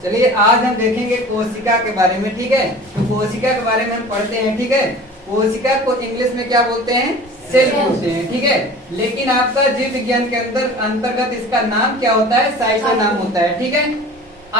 चलिए आज हम देखेंगे कोशिका के बारे में। ठीक है, तो कोशिका के बारे में हम पढ़ते हैं। ठीक है, कोशिका को इंग्लिश में क्या बोलते हैं? सेल बोलते हैं। ठीक है, लेकिन आपका जीव विज्ञान के अंतर्गत इसका नाम क्या होता है? साइटो नाम होता है। ठीक है,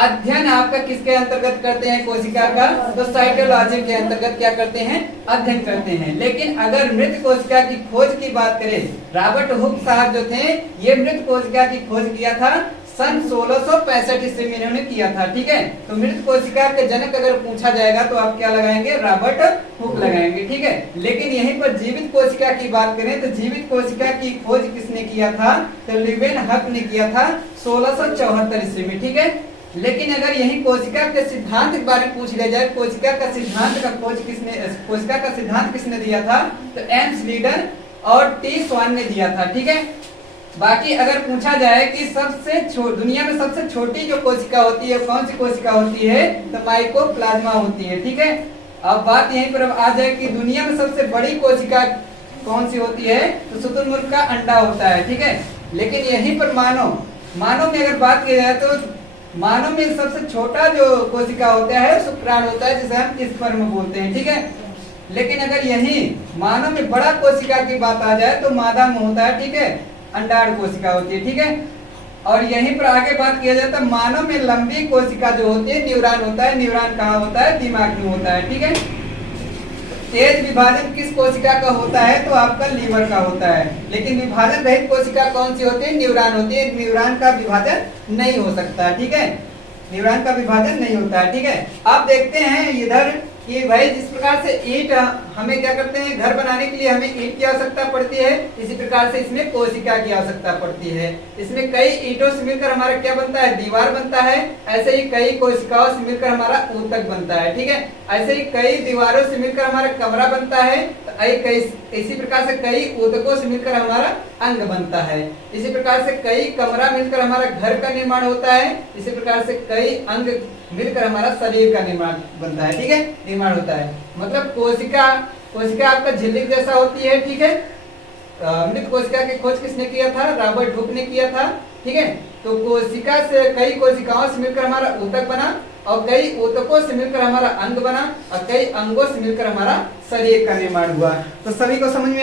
अध्ययन आपका किसके अंतर्गत करते हैं? कोशिका का, तो साइटोलॉजी के अंतर्गत क्या करते हैं? अध्ययन करते हैं। लेकिन अगर मृत कोशिका की खोज की बात करें, रॉबर्ट हुक साहब जो थे, ये मृत कोशिका की खोज किया था सन 1665 ईस्वी में इन्होंने किया था। ठीक है, तो मृत कोशिका के जनक अगर पूछा जाएगा तो आप क्या लगाएंगे? रॉबर्ट हुक लगाएंगे। ठीक है, लेकिन यहीं पर जीवित कोशिका की बात करें तो जीवित कोशिका की खोज किसने किया था? तो लीवेनहॉक ने किया था 1674 ईस्वी में। ठीक है, लेकिन अगर यही कोशिका के सिद्धांत के बारे में पूछ लिया जाए, कोशिका का सिद्धांत किसने दिया था? तो एम स्लीडन और टी स्वान ने दिया था। ठीक है, बाकी अगर पूछा जाए कि दुनिया में सबसे छोटी जो कोशिका होती है कौन सी कोशिका होती है? तो माइकोप्लाज्मा होती है। ठीक है, अब बात यहीं पर आ जाए कि दुनिया में सबसे बड़ी कोशिका कौन सी होती है? तो शुतुरमुर्ग का अंडा होता है। ठीक है, लेकिन यहीं पर मानव में अगर बात की जाए तो मानव में सबसे छोटा जो कोशिका होता है शुक्राणु होता है, जिसे हम स्पर्म बोलते हैं। ठीक है, लेकिन अगर यही मानव में बड़ा कोशिका की बात आ जाए तो मादा में होता है। ठीक है, अंडाणु कोशिका होती है। ठीक है, और यहीं पर आगे बात किया जाए तो मानव में लंबी कोशिका जो होती है न्यूरॉन होता है। न्यूरॉन कहाँ होता है? दिमाग में होता है। ठीक है, तेज विभाजन किस कोशिका का होता है? तो आपका लीवर का होता है। लेकिन विभाजन रहित कोशिका कौन सी होती है? न्यूरॉन होती है। न्यूरॉन का विभाजन नहीं हो सकता। ठीक है, न्यूरॉन का विभाजन नहीं होता है। ठीक है, आप देखते हैं इधर कि भाई जिस प्रकार से ईंट हमें क्या करते हैं? घर बनाने के लिए हमें ईंट की आवश्यकता पड़ती है, इसी प्रकार से इसमें कोशिका की आवश्यकता पड़ती है। इसमें कई ईंटों से मिलकर हमारा क्या बनता है? दीवार बनता है। ऐसे ही कई कोशिकाओं से मिलकर हमारा ऊतक बनता है। ठीक है, ऐसे ही कई दीवारों से मिलकर हमारा कमरा बनता है। इसी प्रकार से कई ऊतकों से मिलकर हमारा अंग बनता है। इसी प्रकार से कई कमरा मिलकर हमारा घर का निर्माण होता है। इसी प्रकार से कई अंग मिलकर हमारा शरीर का निर्माण बनता है। ठीक है, निर्माण होता है। मतलब कोशिका आपका झिल्ली जैसा होती है। ठीक है, मृत कोशिका की खोज किसने किया था? रॉबर्ट हुक ने किया था। ठीक है, तो कोशिका से कई कोशिकाओं से मिलकर हमारा ऊतक बना, और कई ऊतकों से मिलकर हमारा अंग बना, और कई अंगों से मिलकर हमारा शरीर का निर्माण हुआ। तो सभी को समझ में